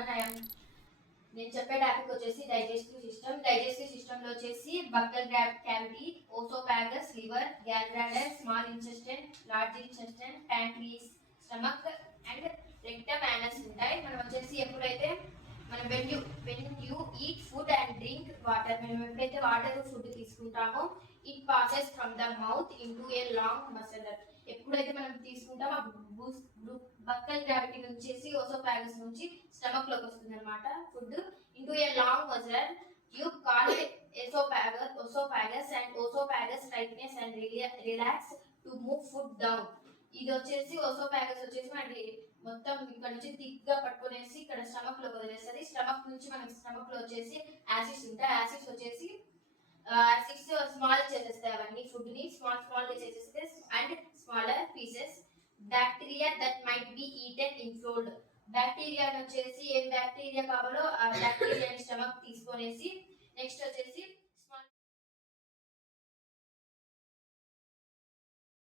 everyone. నేను చెప్పే topic వచ్చేసి డైజెస్టివ్ సిస్టమ్. డైజెస్టివ్ సిస్టమ్ లో వచ్చేసి buccal cavity, oesophagus, liver, gallbladder, small intestine, large intestine, pancreas, stomach and rectum, anus ఉంటాయి. మనం వచ్చేసి ఎప్పుడైతే మనం when you eat food and drink water, మనం ఎప్పుడైతే వాటర్ ఫుడ్ తీసుకుంటామో it passes from the mouth into a long muscular. ఎప్పుడైతే మనం తీసుకుంటామో బక్కల్ గ్రావిటీ నుంచి ఓసోఫాగస్ నుంచి స్టమక్ లోకి వస్తుంది అనమాట food into a long muscular. You call oesophagus and oesophagus tightness and relax to move food down. ఇది వచ్చేసి ఓసోఫాగస్ వచ్చేసి మనకి మొత్తం ఇక్కడ నుంచి థిక్ గా పట్టుకునేసి ఇక్కడ స్టమక్ లో వదిలేస్తుంది. స్టమక్ నుంచి మనం స్టమక్ లో వచ్చేసి యాసిడ్స్ ఉంటాయి. యాసిడ్స్ వచ్చేసి స్మాల్ చేసేస్తాయి, అవన్నీ ఫుడ్ ని స్మాల్ చేసేస్తే and smaller pieces. Bacteria that might be eaten in flowed. Bacteria వచ్చేసి ఏం బ్యాక్టీరియా కావాలో ఆ బ్యాక్టీరియాని స్టమక్ తీసుకొనేసి నెక్స్ట్ వచ్చేసి